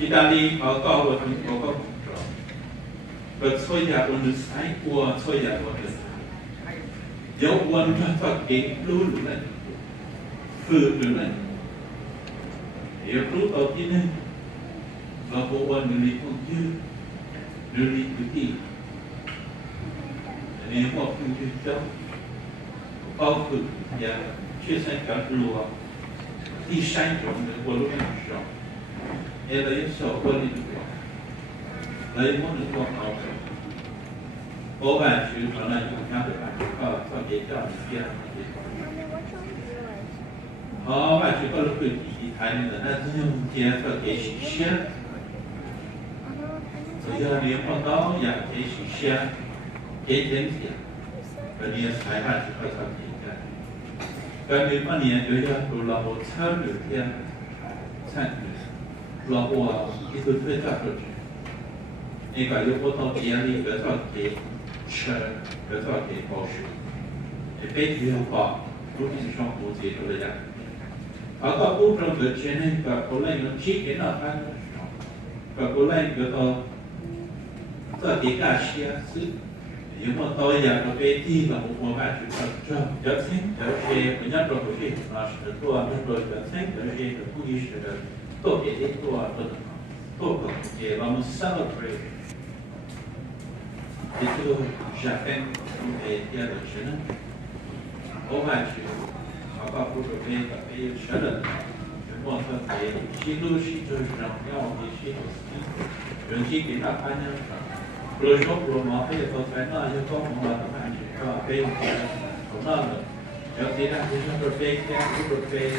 意大利เขาก็ว่าเขาก็ก็ช่วยยาคนสายกลัวช่วยยาคนเดี๋ยววันถ้าเก่งรู้หรือไม่ฝึกหรือไม่เดี๋ยวรู้ต่อที่นึงเราบอกว่าหนึ่งลีคนยืดหนึ่งลีคือที่อันนี้พวกคุณยืดเจ้าเขาฝึกยาช่วยใช้การรัวที่ใช้ตรงในหัวลูกน้ำจอเอเลียสอบวันนี้ดูเลยมันนึกว่าเอาโอ้แบบชื่อตอนนั้นอยู่ข้างเดียวกันก็เกี่ยวกับเรื่องนี้อ๋อแบบชื่อก็รู้สึกที่ไทยนี่นะที่ยังเกี่ยวกับเกี่ยวกับเชื่อ所以呢，你碰到也可以去写，给点点，跟你采访去合作一下。跟你半年就要做老婆参与天，参与，老婆一直推着出去。你个有不同建立个做给吃，个做给保守，你非常好，如今上国际都这样。而个不同的钱呢，个后来用几年了，个后来个到。ก็ที่การเชียร์ซึ่งยังพอตัวอย่างประเภทที่เราบอกว่าจะเซ็งจะเชียร์เป็นยันตัวที่มาสตัวนั้นโดยจะเซ็งจะเชียร์ผู้ยิ่งเชียร์ตัวเด็กตัวของเจ้ามันสร้างอะไรที่ตัวจะเป็นเอเดียร์เช่นโอ้ไม่ใช่เขาก็พูดประเภทเชื่อเลยยังพอตัวเองชิลูชิจูจังยังมีชิลู人机给他看见了。比如说，我们可以说在那些做红了的感觉，是吧？飞从那的，然后其他就是说飞天，就是飞，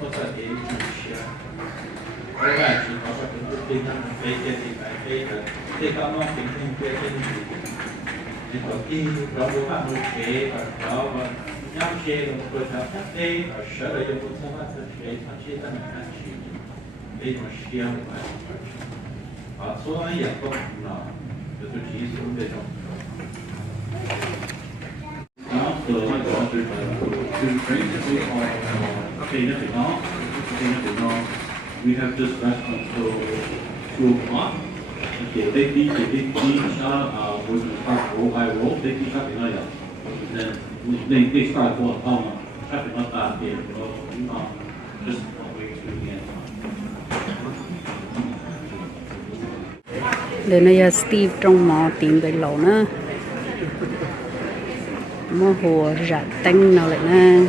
或者飞出去啊。我感觉好像就是飞那种飞天的白飞的，这刚刚平平飞进去，这个地，然后看到飞，然后让飞，或者像飞，学了以后怎么是飞，长期在那看去，非常需要的。啊，所以也不呢，就是提出这种。然后主要是basically we have this restaurant to mark. Okay, they teach which is start roll by roll. They teach up in there. Then they start going on. Shopping up that day, just way to the end. Để này Steve trong mỏ tìm về lẩu nữa mỏ hồ rạ tanh nào lại nè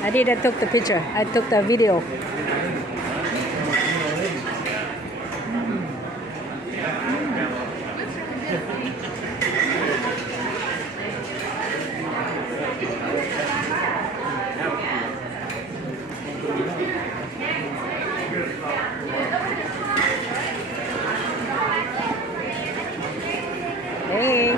I didn't took the picture. I took the video. Hey.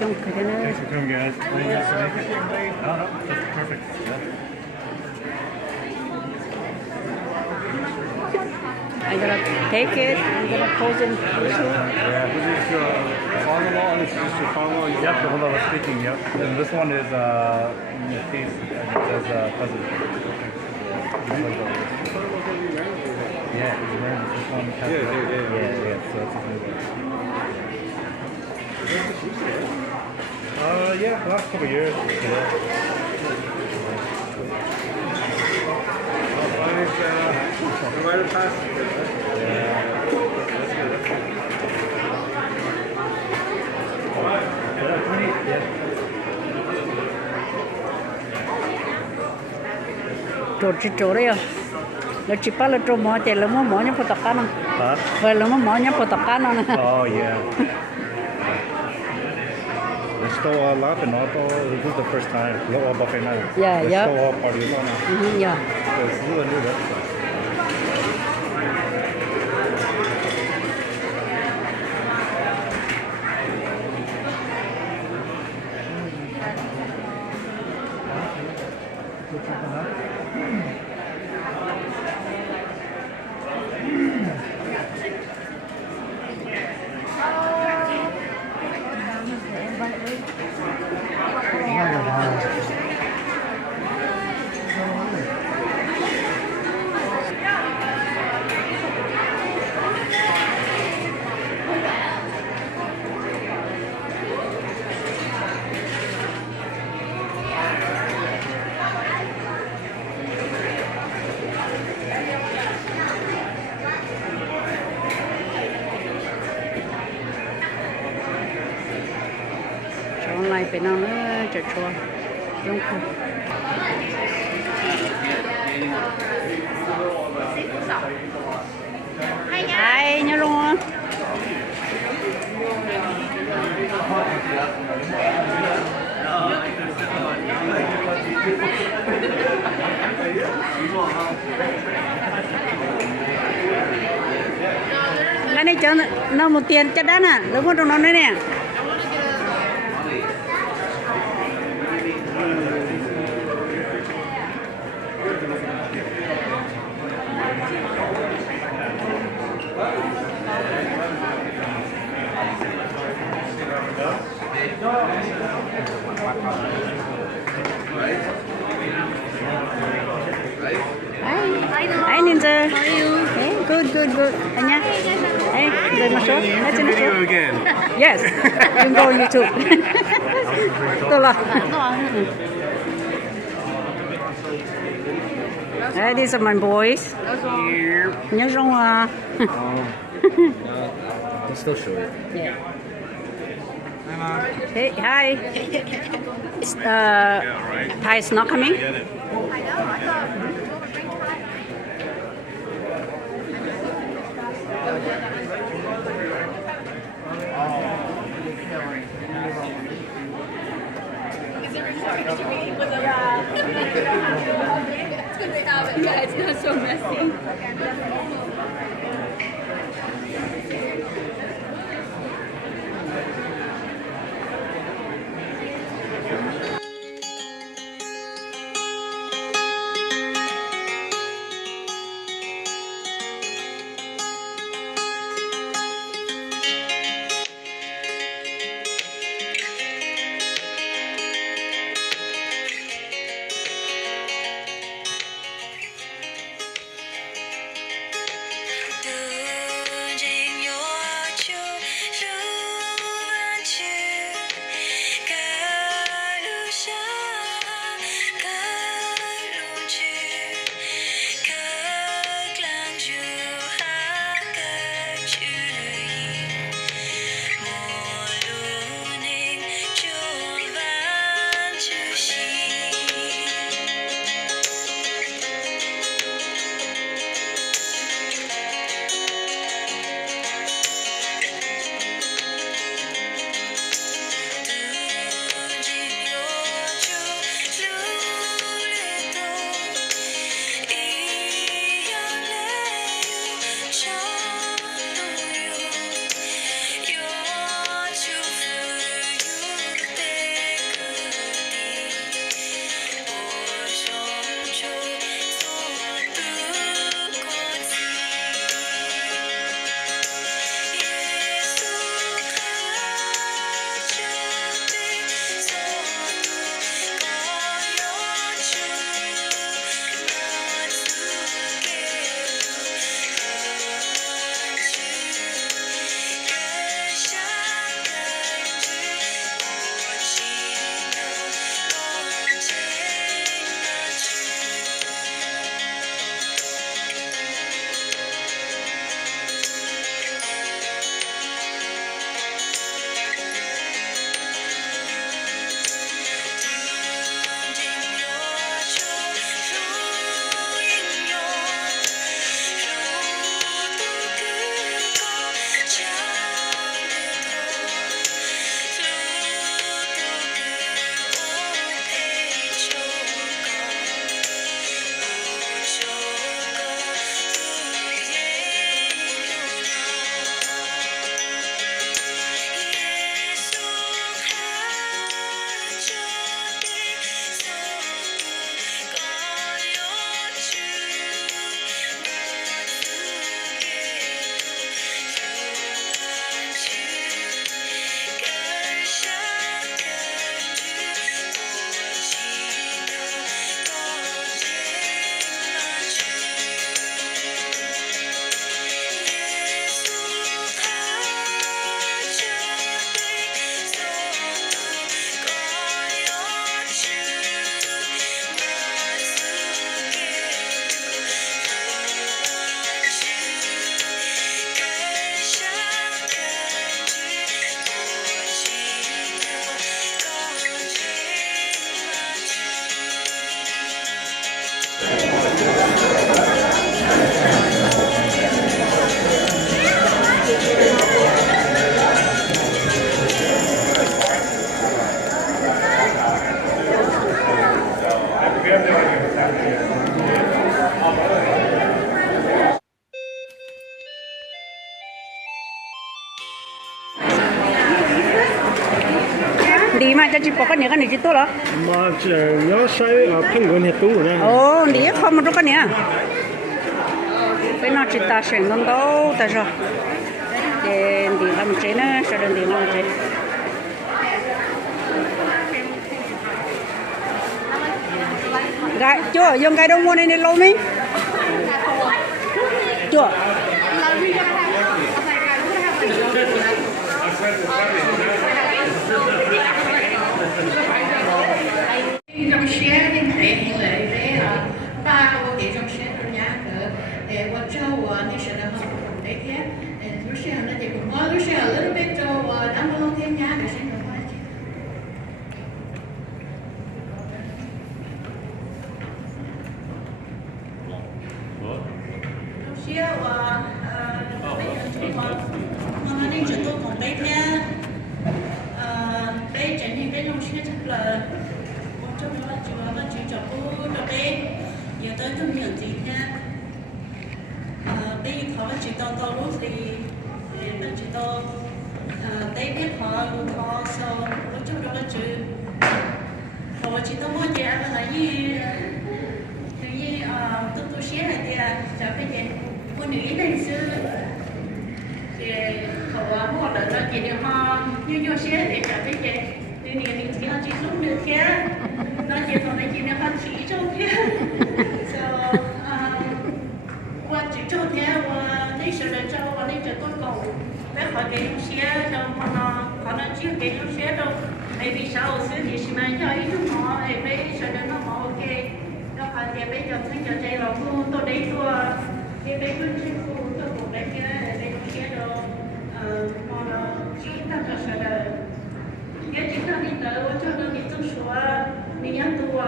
Thanks for coming, guys. No, that's perfect. Yeah. I'm gonna take it. I'm gonna post in YouTube. Yeah, this is your father-in-law, and this is your father-in-law. Yep, the one that was speaking, yep. And this one is Matisse, and it says cousin. Yeah, he's married. This one has yeah, so that's his new one. Yeah, the last couple of years. Yeah. Provider pass. Trộn chỉ trộn đấy à? Nó chỉ bắt là trộn mỏ thì là mỏ nhá, phụ tắc cá nó. Huh? Vậy là mỏ nhá, phụ tắc cá nó. Oh, yeah. Let's go laughing. This is the first time. Low buffet night. Yeah, Let's yeah. go party now. Yeah. This is a new restaurant. Lại phải nào nữa chợ chua giống không hai nhớ luôn á cái này cho nó một tiền chất đắt à đúng không trong nó đấy nè Hi Ninja. How are you? Hey, good. Anya. Hey, good my show. That's in the show. Again. Yes. You can go on YouTube. Tolong. Hey, these are my boys. Nhớ rong à. It's still short. Yeah. Hey, hi. Thai is not coming. Yeah, it's not so messy. chỉ bỏ cái này chỉ tốt lắm. mà chỉ nhớ sai phân gần hết đủ nè. Ồ, đi không một cái này. Bây nó chỉ ta xem nó đâu, ta rồi. Để đi làm chế nữa, sau đó đi làm chế. Gai, chưa, dùng gai đông mua này lâu mi. Chưa. trong xe thì thấy như vậy thế ba cô để trong xe trong nhà để what Joe đi sẽ là không đấy thế lúc xe là thì cũng mới lúc xe ở little bit Joe đang muốn thêm nhà để xem được không lúc xe bây giờ thì mà nên chúng tôi còn đấy thế đây chẳng những cái trong xe thật là trong đó là chị chọn cô đầu đây giờ tới trong nhận gì nha bây giờ họ chỉ to lúc thì mình chỉ to đây biết họ sau lúc trong đó là chữ họ chỉ to mua gì ăn là gì tự nhiên tôi share này thì chả phải gì cô nữ này xưa thì họ mua được là chỉ được họ như share thì chả phải gì thì mình chỉ chỉ lúc được kia nó chỉ còn lại chỉ là phát chỉ trong kia so qua chỉ trong kia và đi sửa lại cho và đi cho tôi cầu bé khỏi cái xe đâu mà nó chưa cái xe đâu bởi vì sao xưa thì mà cho ý nó để bé sửa lại nó mà ok nó phải để bé cho thấy cho chạy vào khu tôi đấy tôi cái bé cứ trên khu tôi cũng đấy kia để xe đâu mà nó chỉ ta cho sửa lại cái chúng ta đi tới cho nó đi trong số mình nhắm tua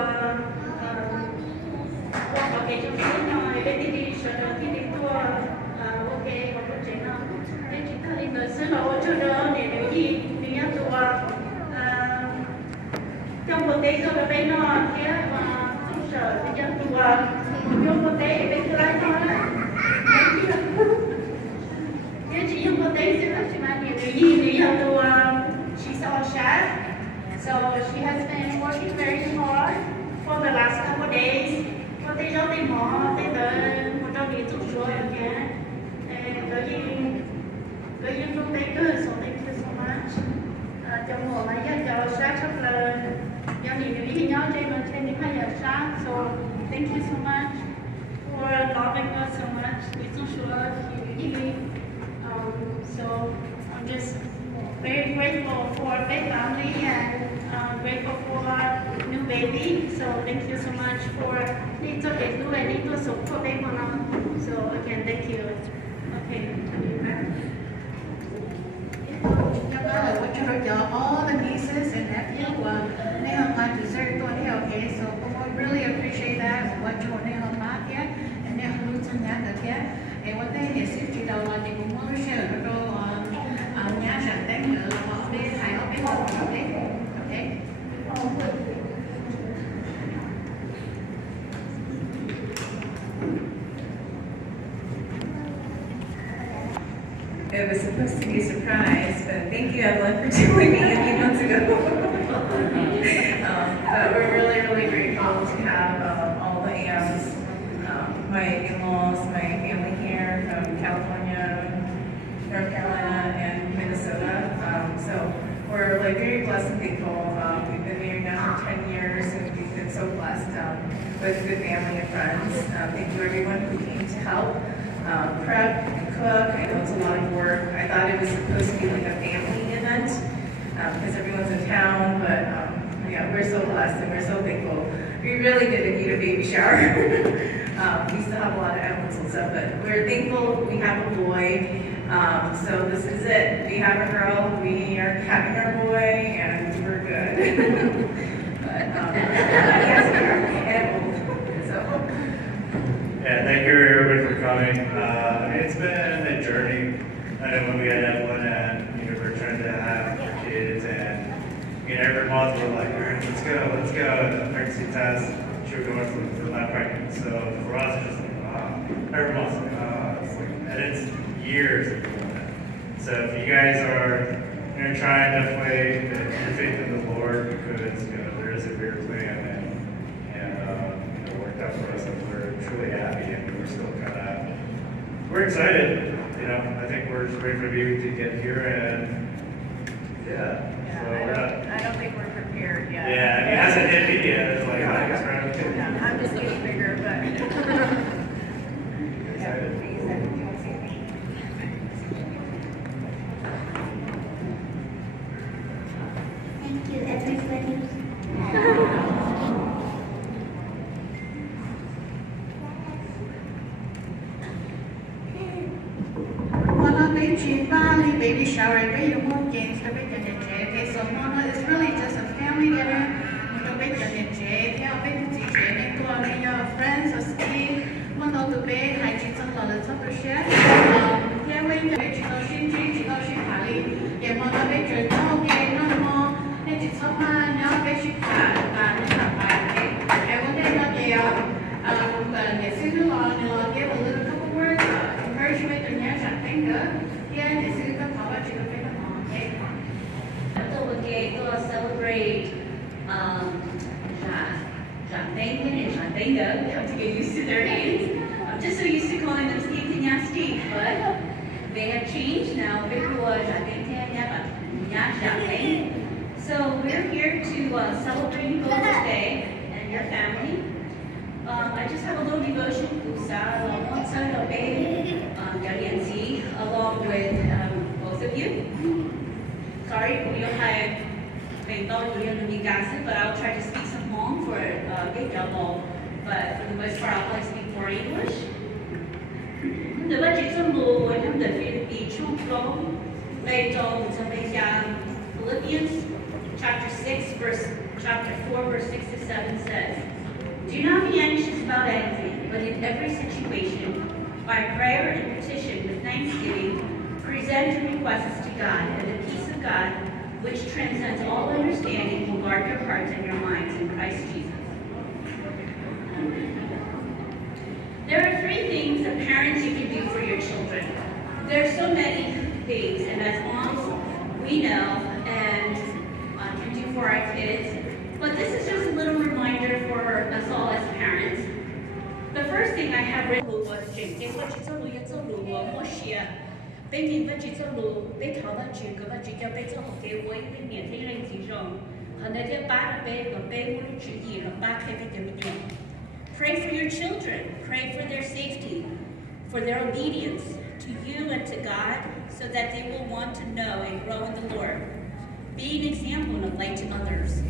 qua vào cái trong số nhỏ để đi sửa đổi cái đi tua ok và có thể nó để chúng ta đi tới sửa đổi cho nó để nếu gì mình nhắm tua trong một tế rồi bên nó kia mà trong sở mình nhắm tua trong một tế bên cái lái nó cái chỉ trong một tế sẽ là chỉ mà nếu gì mình nhắm tua she's our chef, so she has been working very hard for the last couple of days. Cô thấy rất là mỏi, thấy tới một trong những chút rồi kìa. Cái gì lúc đấy cứ so thank you so much. Trong mùa mà giờ chef rất là giao nhiều với nhau trên những cái giờ sáng, so thank you so much for loving us so much. Với chút rồi so I'm just very grateful for a big family and grateful for our new baby. So thank you so much for need to do and need to support them on. So again, thank you. Okay. Cho all the nieces and nephews they have had dessert to okay. So we really appreciate that. What you want to have here and they have roots in that here. And what they is if you don't want to go more share nhà sản đánh ở họ bên hải ở bên họ okay. It was supposed to be a surprise, but thank you, Evelyn, for joining a few months ago. But we're really, really grateful to have all the aunts, my in-laws, my family here from California, North Carolina, and Minnesota. So we're very blessed and thankful. We've been married now for 10 years, and we've been so blessed with good family and friends. Thank you everyone who came to help prep and cook. I know it's a lot of work. I thought it was supposed to be like a family event because everyone's in town, but yeah, we're so blessed and we're so thankful. We really didn't need a baby shower. We still have a lot of elements and stuff, but we're thankful we have a boy. So this is it. We have a girl, we are having our boy, and we're good. But yes, we are. And so. Yeah, thank you everybody for coming. It's been a journey. I know when we had Evelyn and we're trying to have our kids, and every month we're like, all right, let's go. The pregnancy test. She was going for not pregnant, so for us it's just like, wow. Every month's like, and it's years of doing that. So if you guys are trying to play your faith in the Lord. Lord because there is a bigger plan and worked out for us, and we're truly happy, and we're still we're excited. I think we're just waiting for the baby to get here, and I don't think we're prepared yet. Yeah, it hasn't hit me yet. It's like, I guess we're not kidding. Yeah, I'm just getting bigger, but. Excited. Thank you, everybody. Baby shower, baby more games, okay, so Mama is really just a family dinner. Big your friends or ski, one of the big hygiene on the top of share. Yeah, when you make Pali, yeah, one of it, no more, and it's so fun, now basic car, and when they got the sing along, give a little couple words, encouragement, and yes, I think yeah, this is the power to the okay. We'll celebrate They have to get used to their names. I'm just so used to calling them Steve and Steve, but they have changed now. So we're here to celebrate you both today and your family. I just have a little devotion, along with both of you. Sorry, we don't have but I'll try to speak some Hmong for big double. But for the most part, I'll probably speak more English. The budget some low and the Philippines from Philippians chapter 4, verse 6 to 7 says, "Do not be anxious about anything, but in every situation, by prayer and petition with thanksgiving, present your requests to God, and the peace of God, which transcends all understanding, will guard your hearts and your minds in Christ Jesus." There are 3 things that parents you can do for your children. There are so many things, and as moms, we know and can do for our kids. But this is just a little reminder for us all as parents. The first thing I have written was pray for your children. Pray for their safety, for their obedience to you and to God, so that they will want to know and grow in the Lord. Be an example of light to others.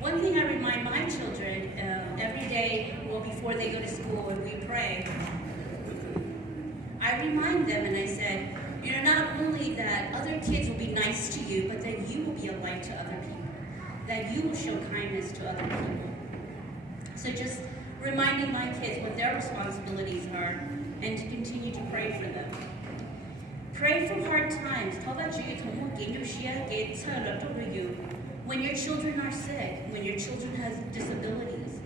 One thing I remind my children every day, before they go to school and we pray, I remind them and I said, not only that other kids will be nice to you, but that you will be a light to other people, that you will show kindness to other people. So just reminding my kids what their responsibilities are and to continue to pray for them. Pray for hard times. When your children are sick, when your children have disabilities.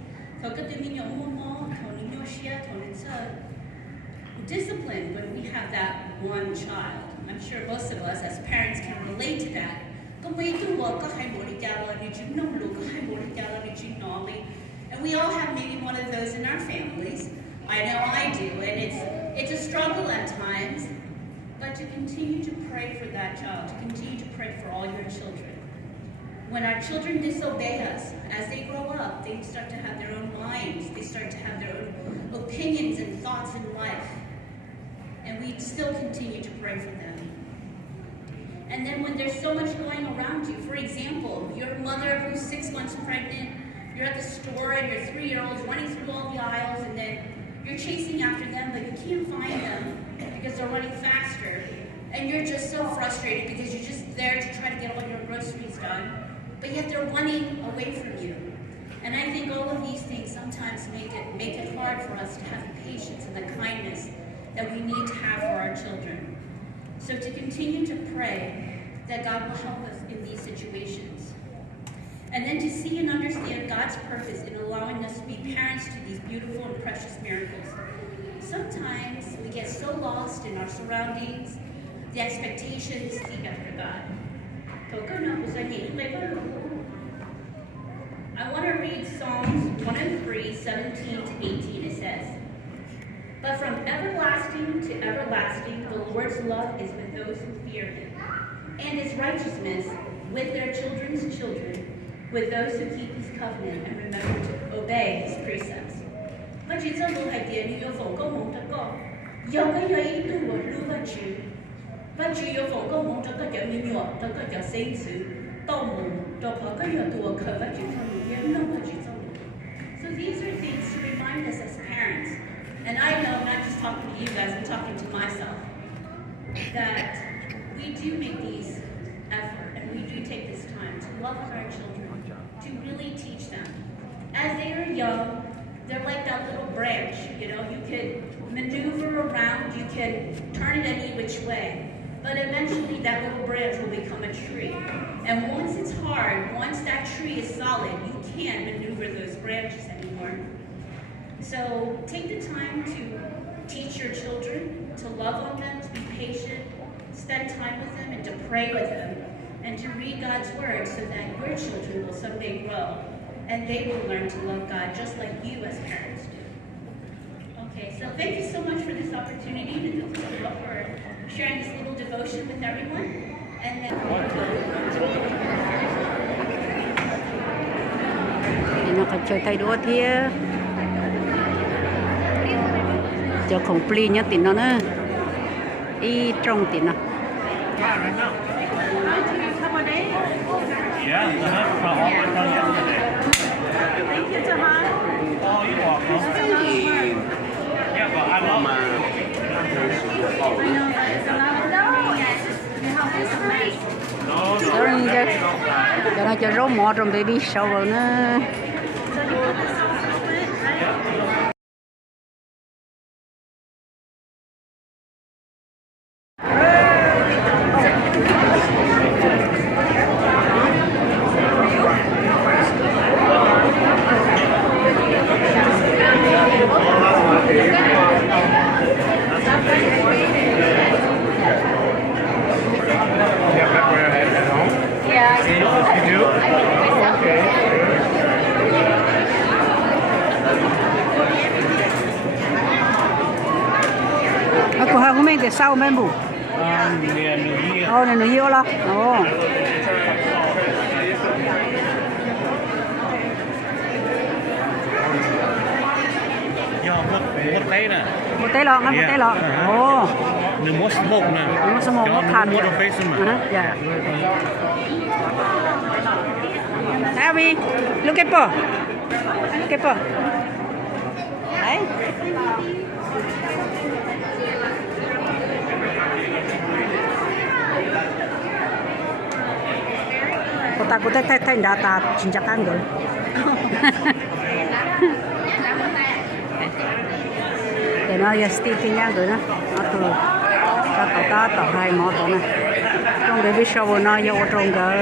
Discipline when we have that one child. I'm sure most of us as parents can relate to that. And we all have maybe one of those in our families. I know I do, and it's a struggle at times, but to continue to pray for that child, to continue to pray for all your children. When our children disobey us, as they grow up, they start to have their own minds, they start to have their own opinions and thoughts in life. And we still continue to pray for them. And then when there's so much going around you, for example, you're a mother who's 6 months pregnant, you're at the store and your 3-year-old's running through all the aisles, and then you're chasing after them, but you can't find them because they're running faster. And you're just so frustrated because you're just there to try to get all your groceries done, but yet they're running away from you. And I think all of these things sometimes make it hard for us to have the patience and the kindness that we need to have for our children. So to continue to pray that God will help us in these situations. and then to see and understand God's purpose in allowing us to be parents to these beautiful and precious miracles. Sometimes we get so lost in our surroundings, the expectations keep after God. I want to read Psalms 103, 17 to 18. It says, "But from everlasting to everlasting, the Lord's love is with those who fear him, and his righteousness with their children's children, with those who keep his covenant and remember to obey his precepts." Và chỉ cho một hai tiền yêu phổ công mong tất cả, yêu cái này tu một lưu và chỉ yêu phổ công mong tất cả cho nhiều nhỏ, tất cả cho sinh sự, tao mong cho họ cái nhiều tuổi khởi và chỉ cho nhiều tiền nó và chỉ cho. So these are things to remind us as parents, and I know I'm not just talking to you guys, I'm talking to myself, that we do make these effort and we do take this time to love our children, to really teach them. As they are young, they're like that little branch, you know, you can maneuver around, you can turn it any which way, but eventually that little branch will become a tree. And once it's hard, once that tree is solid, you can't maneuver those branches anymore. So take the time to teach your children, to love on them, to be patient, spend time with them, and to pray with them, and to read God's word so that your children will someday grow and they will learn to love God just like you as parents do. Okay, so thank you so much for this opportunity and for sharing this little devotion with everyone. And then nó còn chơi tay đũa thia cho không pli nhá tiền nó nữa y trong tiền nó Yeah, Thank you, Jahan. Oh, you're welcome. Yeah, but I love I know that it's a lot of your house is nice. rồi cho nó cho rau mò trong baby shower nữa. So you put the sauce over it, right? Cô hai hôm nay thì sau mấy bù? Ô này nó nhiều lắm. Ồ. một tay nè. Một tay lọ, một tay lọ. Ồ. Nó mua smoke nè. Mua smoke nó khăn. Mua đồng face mà. Dạ. Abby, look at Paul. Look at Paul. Đấy. Cô ta thấy đã ta 진짜 깐 걸. Để nó giờ sticky nha rồi đó. Nó từ ta tao hai món đó này. Trong đấy bây giờ nó giờ trong cái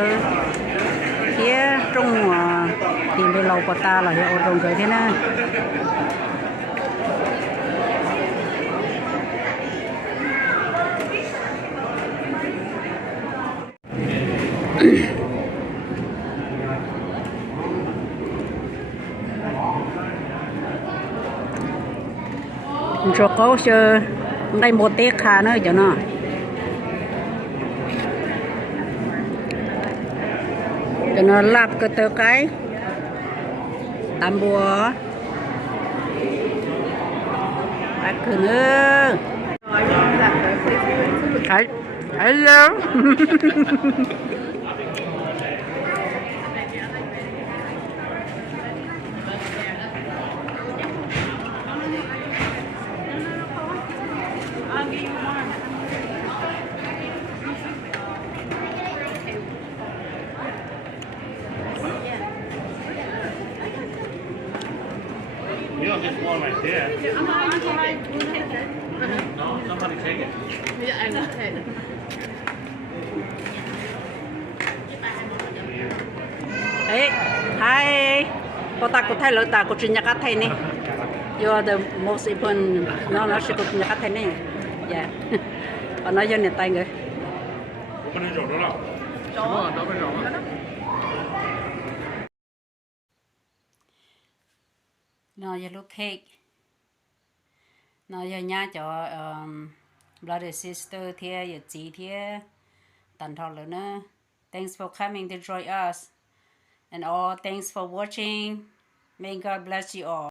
phía trong tìm về lầu của ta là giờ trong cái thế này. Rồi có chờ đây một tết khá nữa cho nó lạp cái tơ cái tạm bùa bác cứ nữa hello You don't just want right there. No, somebody take it. Yeah, I will take it. Hey, hi. Kota ko thay lo ta ko chinya ka thay ni. You are the most important. No, she ko chinya ka thay ni. Yeah. Còn nói cho nhiệt tay người. Now you look cake. Now you nhá cho brother sister thia, you chị thia, tận thọ nữa nè. Thanks for coming to join us, and all thanks for watching. May God bless you all.